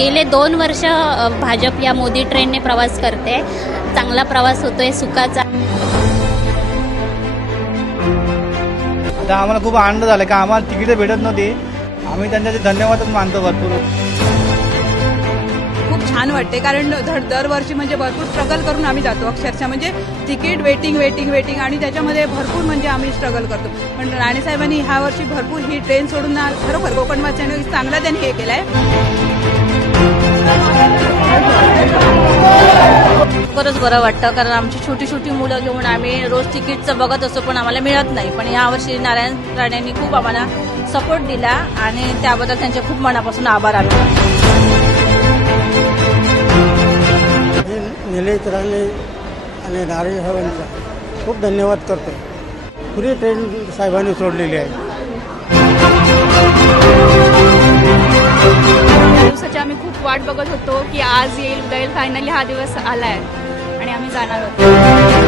गेले 2 वर्ष भाजप या मोदी ट्रेनने प्रवास करते। चांगला प्रवास होतोय सुखाचा। आता आम्हाला खूप आनंद झाला की आम्हाला तिकीट भेटत नव्हती। आम्ही त्यांचे धन्यवादच मानतो भरपूर। खूप छान वाटते कारण दरवर्षी म्हणजे भरपूर स्ट्रगल करून आम्ही जातो। अक्षरशः म्हणजे तिकीट वेटिंग आणि त्याच्यामध्ये भरपूर म्हणजे आम्ही स्ट्रगल करतो। पण राणे साहेबांनी ह्या वर्षी भरपूर ही ट्रेन सोडून खरोखर कोकणवासियांनी चांगला त्यांनी हे केलंय। खरंच बरं वाटतं कारण आमची छोटी छोटी मुलं घेऊन आम्ही रोज तिकीटचं बघत असतो पण आम्हाला मिळत नाही। पण यावर्षी नारायण राणेंनी खूप आम्हाला सपोर्ट दिला आणि त्याबद्दल त्यांचे खूप मनापासून आभार आम्ही। निलेश राणे आणि नारायण साहेबांचा खूप धन्यवाद करतो। पुरी ट्रेन साहेबांनी सोडलेली आहे। दिवसाची आम्ही खूप वाट बघत होतो की आज येईल उद्या येईल, फायनली हा दिवस आलाय आणि आम्ही जाणार होतो।